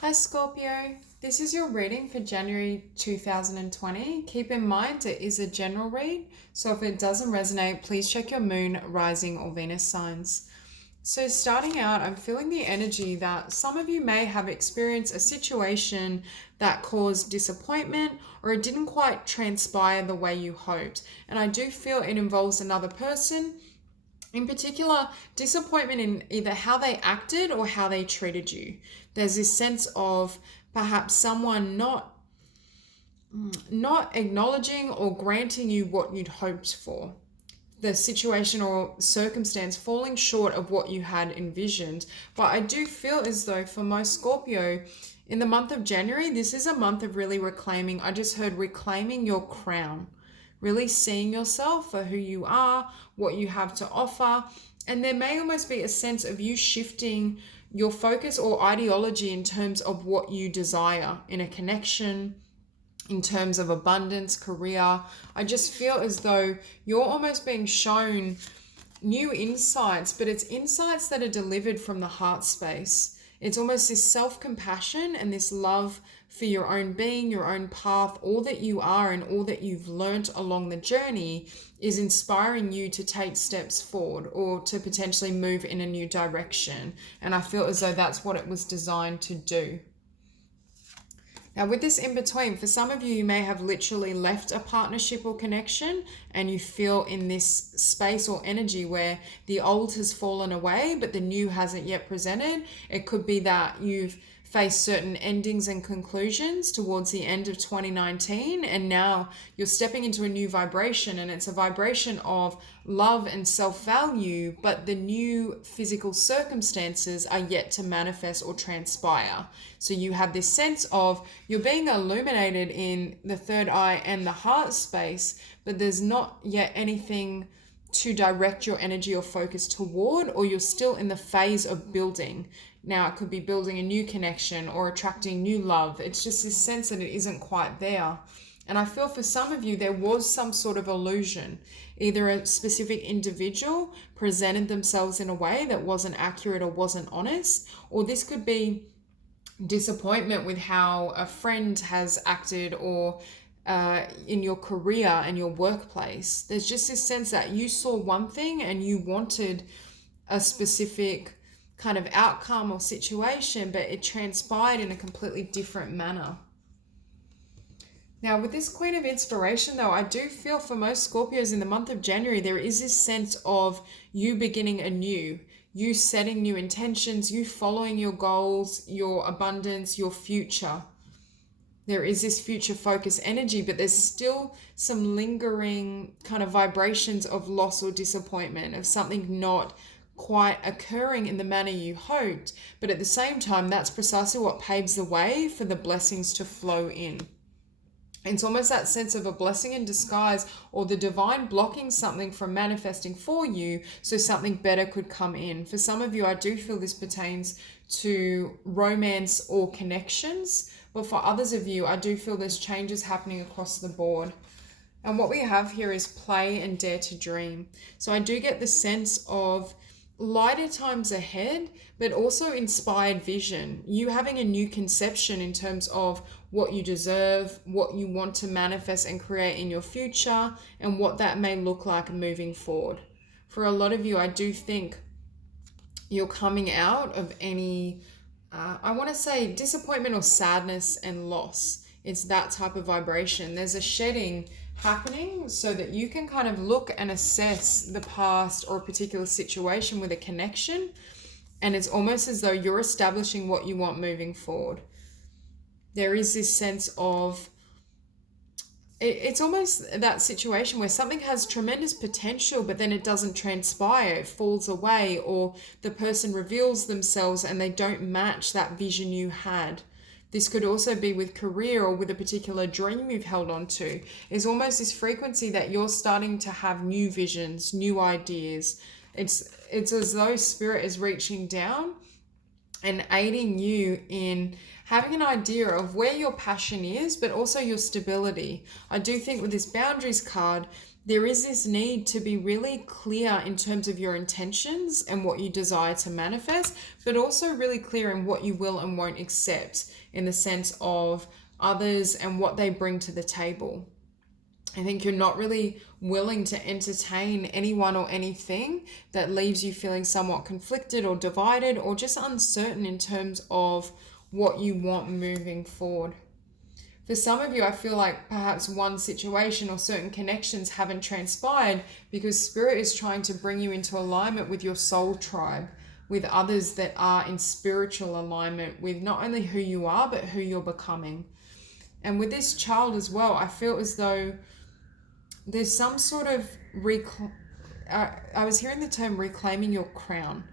Hi Scorpio, this is your reading for January 2020. Keep in mind it is a general read, so if it doesn't resonate, please check your moon, rising, or Venus signs. So, starting out, I'm feeling the energy that some of you may have experienced a situation that caused disappointment or it didn't quite transpire the way you hoped. And I do feel it involves another person, in particular, disappointment in either how they acted or how they treated you. There's this sense of perhaps someone not acknowledging or granting you what you'd hoped for. The situation or circumstance falling short of what you had envisioned. But I do feel as though for most Scorpio, in the month of January, this is a month of really reclaiming. I just heard reclaiming your crown, really seeing yourself for who you are, what you have to offer. And there may almost be a sense of you shifting your focus or ideology in terms of what you desire in a connection, in terms of abundance, career. I just feel as though you're almost being shown new insights, but it's insights that are delivered from the heart space. It's almost this self-compassion and this love for your own being, your own path, all that you are and all that you've learnt along the journey is inspiring you to take steps forward or to potentially move in a new direction. And I feel as though that's what it was designed to do. Now, with this in between, for some of you, you may have literally left a partnership or connection and you feel in this space or energy where the old has fallen away, but the new hasn't yet presented. It could be that you've faced certain endings and conclusions towards the end of 2019, and now you're stepping into a new vibration, and it's a vibration of love and self-value, but the new physical circumstances are yet to manifest or transpire. So you have this sense of you're being illuminated in the third eye and the heart space, but there's not yet anything to direct your energy or focus toward, or you're still in the phase of building. Now, it could be building a new connection or attracting new love. It's just this sense that it isn't quite there. And I feel for some of you, there was some sort of illusion. Either a specific individual presented themselves in a way that wasn't accurate or wasn't honest, or this could be disappointment with how a friend has acted or in your career and your workplace. There's just this sense that you saw one thing and you wanted a specific kind of outcome or situation, but it transpired in a completely different manner. Now, with this Queen of Inspiration, though, I do feel for most Scorpios in the month of January, there is this sense of you beginning anew, you setting new intentions, you following your goals, your abundance, your future. There is this future focus energy, but there's still some lingering kind of vibrations of loss or disappointment, of something not quite occurring in the manner you hoped. But at the same time, that's precisely what paves the way for the blessings to flow in. It's almost that sense of a blessing in disguise, or the divine blocking something from manifesting for you so something better could come in. For some of you, I do feel this pertains to romance or connections, but for others of you, I do feel there's changes happening across the board. And what we have here is play and dare to dream. So I do get the sense of lighter times ahead, but also inspired vision. You having a new conception in terms of what you deserve, what you want to manifest and create in your future, and what that may look like moving forward. For a lot of you, I do think you're coming out of any, I want to say disappointment or sadness and loss. It's that type of vibration. There's a shedding happening so that you can kind of look and assess the past or a particular situation with a connection, and it's almost as though you're establishing what you want moving forward. There is this sense of it's almost that situation where something has tremendous potential, but then it doesn't transpire, it falls away, or the person reveals themselves and they don't match that vision you had. This could also be with career or with a particular dream you've held on to. It's almost this frequency that you're starting to have new visions, new ideas. It's as though spirit is reaching down and aiding you in having an idea of where your passion is, but also your stability. I do think with this boundaries card, there is this need to be really clear in terms of your intentions and what you desire to manifest, but also really clear in what you will and won't accept in the sense of others and what they bring to the table. I think you're not really willing to entertain anyone or anything that leaves you feeling somewhat conflicted or divided or just uncertain in terms of what you want moving forward. For some of you, I feel like perhaps one situation or certain connections haven't transpired because Spirit is trying to bring you into alignment with your soul tribe, with others that are in spiritual alignment with not only who you are, but who you're becoming. And with this child as well, I feel as though there's some sort of, I was hearing the term reclaiming your crown.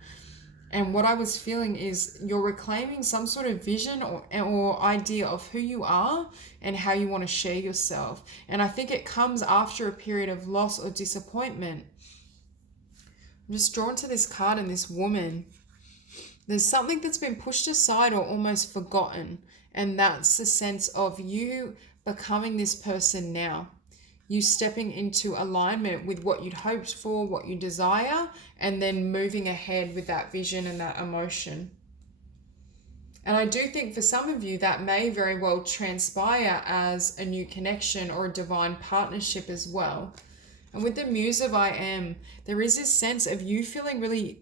And what I was feeling is you're reclaiming some sort of vision or idea of who you are and how you want to share yourself. And I think it comes after a period of loss or disappointment. I'm just drawn to this card and this woman. There's something that's been pushed aside or almost forgotten. And that's the sense of you becoming this person now. You stepping into alignment with what you'd hoped for, what you desire, and then moving ahead with that vision and that emotion. And I do think for some of you that may very well transpire as a new connection or a divine partnership as well. And with the Muse of I Am, there is this sense of you feeling really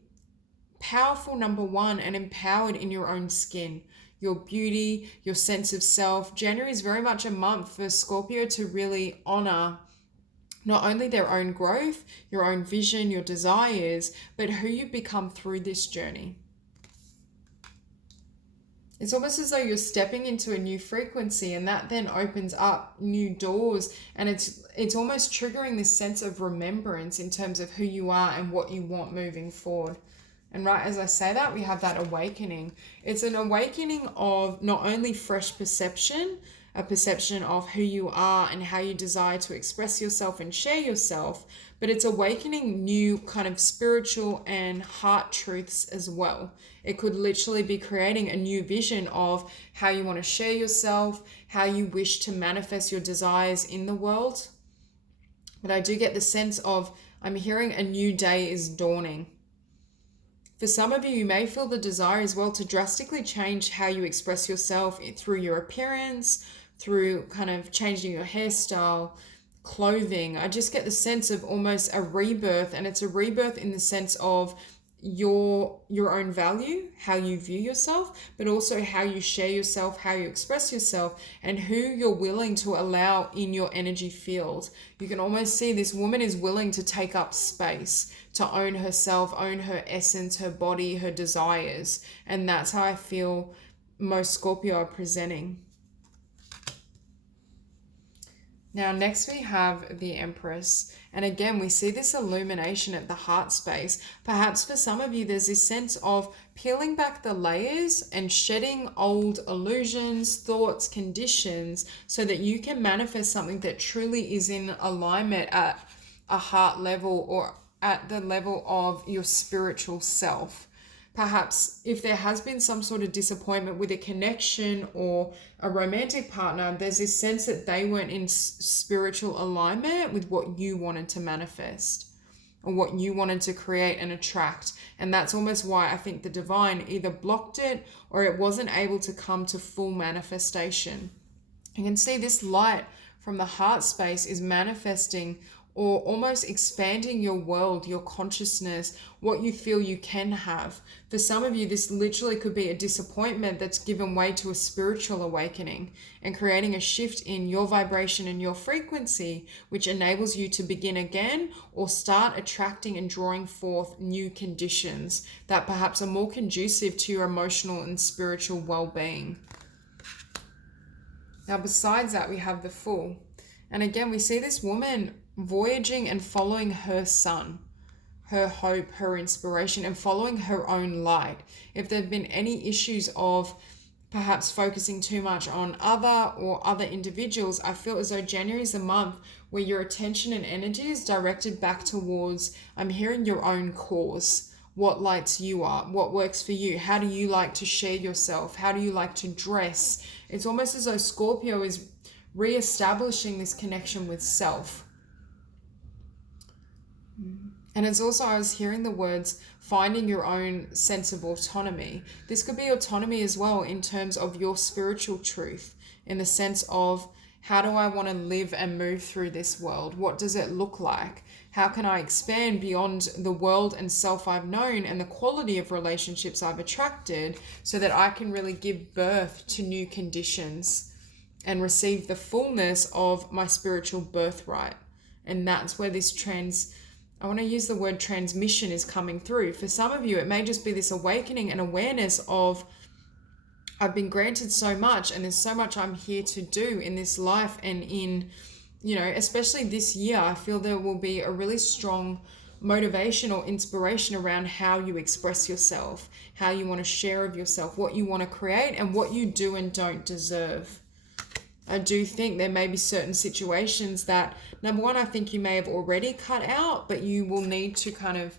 powerful, number one, and empowered in your own skin. Your beauty, your sense of self. January is very much a month for Scorpio to really honor not only their own growth, your own vision, your desires, but who you become through this journey. It's almost as though you're stepping into a new frequency, and that then opens up new doors, and it's almost triggering this sense of remembrance in terms of who you are and what you want moving forward. And right as I say that, we have that awakening. It's an awakening of not only fresh perception, a perception of who you are and how you desire to express yourself and share yourself, but it's awakening new kind of spiritual and heart truths as well. It could literally be creating a new vision of how you want to share yourself, how you wish to manifest your desires in the world. But I do get the sense of, I'm hearing a new day is dawning. For some of you, you may feel the desire as well to drastically change how you express yourself through your appearance, through kind of changing your hairstyle, clothing. I just get the sense of almost a rebirth, and it's a rebirth in the sense of your own value, how you view yourself, but also how you share yourself, how you express yourself, and who you're willing to allow in your energy field. You can almost see this woman is willing to take up space, to own herself, own her essence, her body, her desires. And that's how I feel most Scorpio are presenting. Now, next we have the Empress. And again, we see this illumination at the heart space. Perhaps for some of you, there's this sense of peeling back the layers and shedding old illusions, thoughts, conditions, so that you can manifest something that truly is in alignment at a heart level or at the level of your spiritual self. Perhaps if there has been some sort of disappointment with a connection or a romantic partner, there's this sense that they weren't in spiritual alignment with what you wanted to manifest or what you wanted to create and attract. And that's almost why I think the divine either blocked it or it wasn't able to come to full manifestation. You can see this light from the heart space is manifesting or almost expanding your world, your consciousness, what you feel you can have. For some of you, this literally could be a disappointment that's given way to a spiritual awakening and creating a shift in your vibration and your frequency, which enables you to begin again or start attracting and drawing forth new conditions that perhaps are more conducive to your emotional and spiritual well-being. Now, besides that, we have the Fool. And again, we see this woman voyaging and following her sun, her hope, her inspiration, and following her own light. If there have been any issues of perhaps focusing too much on other individuals, I feel as though January is a month where your attention and energy is directed back towards, I'm hearing your own cause. What lights you up? What works for you? How do you like to share yourself? How do you like to dress? It's almost as though Scorpio is re-establishing this connection with self. And it's also, I was hearing the words finding your own sense of autonomy. This could be autonomy as well in terms of your spiritual truth, in the sense of, how do I want to live and move through this world? What does it look like? How can I expand beyond the world and self I've known and the quality of relationships I've attracted, so that I can really give birth to new conditions and receive the fullness of my spiritual birthright? And that's where this I want to use the word transmission is coming through. For some of you, it may just be this awakening and awareness of, I've been granted so much and there's so much I'm here to do in this life, and in, especially this year, I feel there will be a really strong motivation or inspiration around how you express yourself, how you want to share of yourself, what you want to create, and what you do and don't deserve. I do think there may be certain situations that, number one, I think you may have already cut out, but you will need to kind of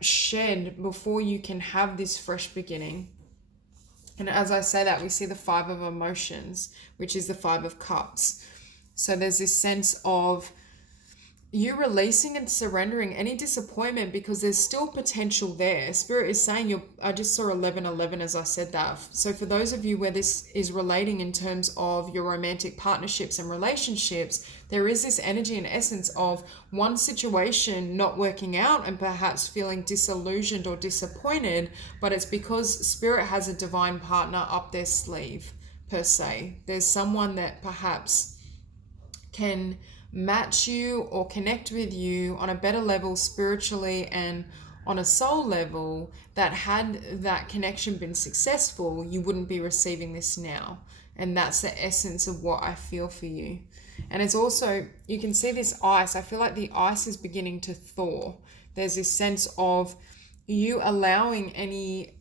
shed before you can have this fresh beginning. And as I say that, we see the 5 of emotions, which is the 5 of cups. So there's this sense of you releasing and surrendering any disappointment, because there's still potential there. Spirit is saying, I just saw 11:11 as I said that. So for those of you where this is relating in terms of your romantic partnerships and relationships, there is this energy and essence of one situation not working out and perhaps feeling disillusioned or disappointed, but it's because Spirit has a divine partner up their sleeve, per se. There's someone that perhaps can match you or connect with you on a better level spiritually and on a soul level, that had that connection been successful, you wouldn't be receiving this now. And that's the essence of what I feel for you. And it's also, you can see this ice. I feel like the ice is beginning to thaw. There's this sense of you allowing any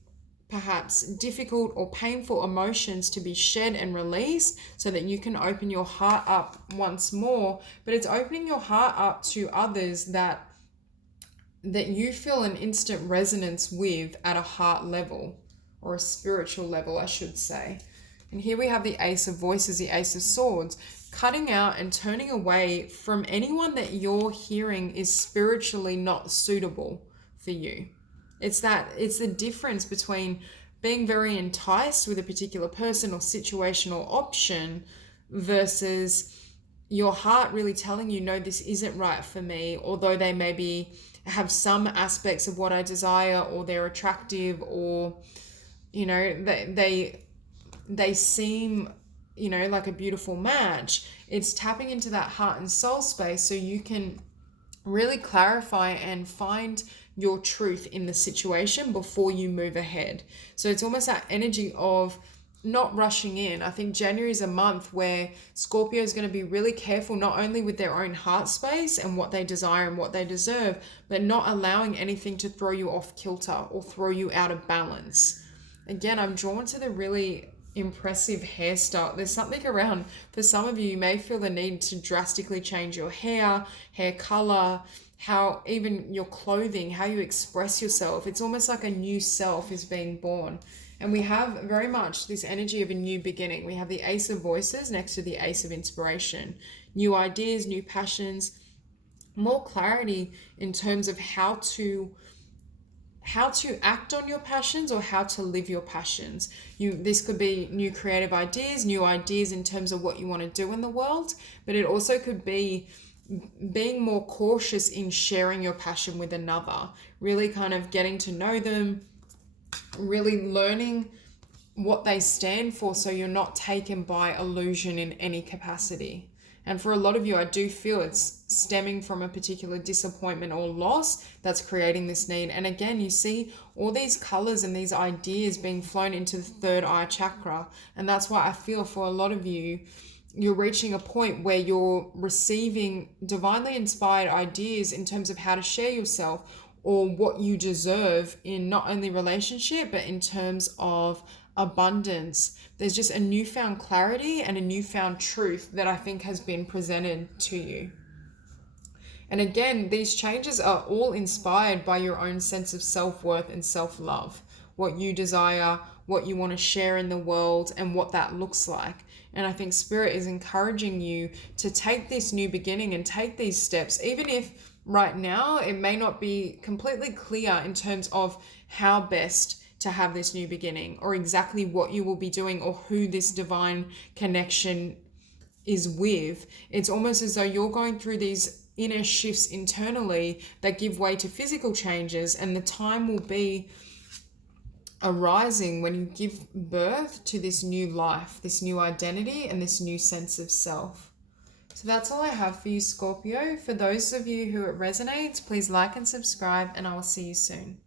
perhaps difficult or painful emotions to be shed and released, so that you can open your heart up once more. But it's opening your heart up to others that you feel an instant resonance with at a heart level, or a spiritual level, I should say. And here we have the Ace of Voices, the Ace of Swords, cutting out and turning away from anyone that you're hearing is spiritually not suitable for you. It's the difference between being very enticed with a particular person or situation or option, versus your heart really telling you, no, this isn't right for me, although they maybe have some aspects of what I desire, or they're attractive, or, they seem, like a beautiful match. It's tapping into that heart and soul space so you can really clarify and find your truth in the situation before you move ahead. So it's almost that energy of not rushing in. I think January is a month where Scorpio is going to be really careful, not only with their own heart space and what they desire and what they deserve, but not allowing anything to throw you off kilter or throw you out of balance. Again, I'm drawn to the really impressive hairstyle. There's something around, for some of you may feel the need to drastically change your hair color, how even your clothing, how you express yourself. It's almost like a new self is being born. And we have very much this energy of a new beginning. We have the Ace of Voices next to the Ace of Inspiration. New ideas, new passions, more clarity in terms of how to act on your passions, or how to live your passions. This could be new creative ideas, new ideas in terms of what you want to do in the world, but it also could be being more cautious in sharing your passion with another, really kind of getting to know them, really learning what they stand for, so you're not taken by illusion in any capacity. And for a lot of you, I do feel it's stemming from a particular disappointment or loss that's creating this need. And again, you see all these colors and these ideas being flown into the third eye chakra. And that's why I feel for a lot of you, you're reaching a point where you're receiving divinely inspired ideas in terms of how to share yourself, or what you deserve in not only relationship, but in terms of abundance. There's just a newfound clarity and a newfound truth that I think has been presented to you. And again, these changes are all inspired by your own sense of self-worth and self-love, what you desire, what you want to share in the world, and what that looks like. And I think Spirit is encouraging you to take this new beginning and take these steps, even if right now, it may not be completely clear in terms of how best to have this new beginning, or exactly what you will be doing, or who this divine connection is with. It's almost as though you're going through these inner shifts internally that give way to physical changes, and the time will be arising when you give birth to this new life, this new identity, and this new sense of self. So that's all I have for you, Scorpio. For those of you who it resonates, please like and subscribe, and I will see you soon.